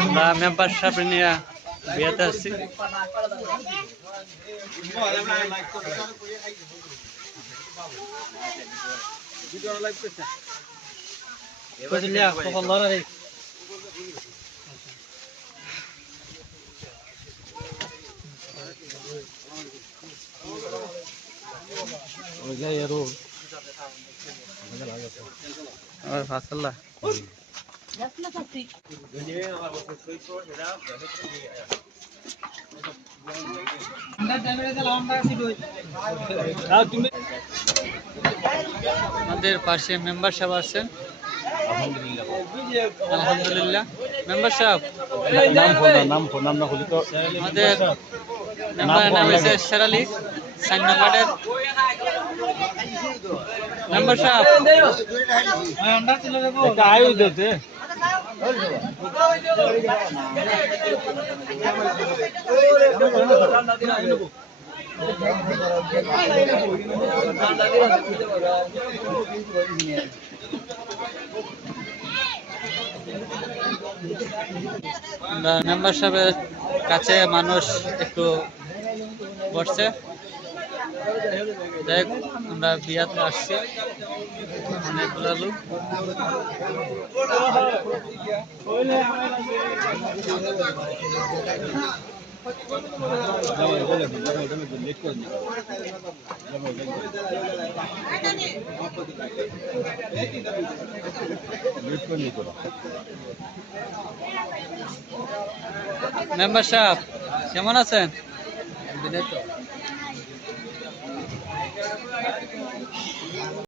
আমরা মেম্বার সাহেব নিয়ে বিয়েতে আসছি। ফাসল্লা আমাদের পাশে মেম্বার সাহেব আছেন। আলহামদুলিল্লাহ মেম্বার সাহেব আমাদের মেম্বার নাম হচ্ছে শেরালি 4 নম্বরের মেম্বার সাহেব মেম্বার সাহেবের কাছে মানুষ একটু বসছে। দেখ আমরা বিয়াতে আসছি অনেকগুলো লোক। মেম্বার সাহেব কেমন আছেন?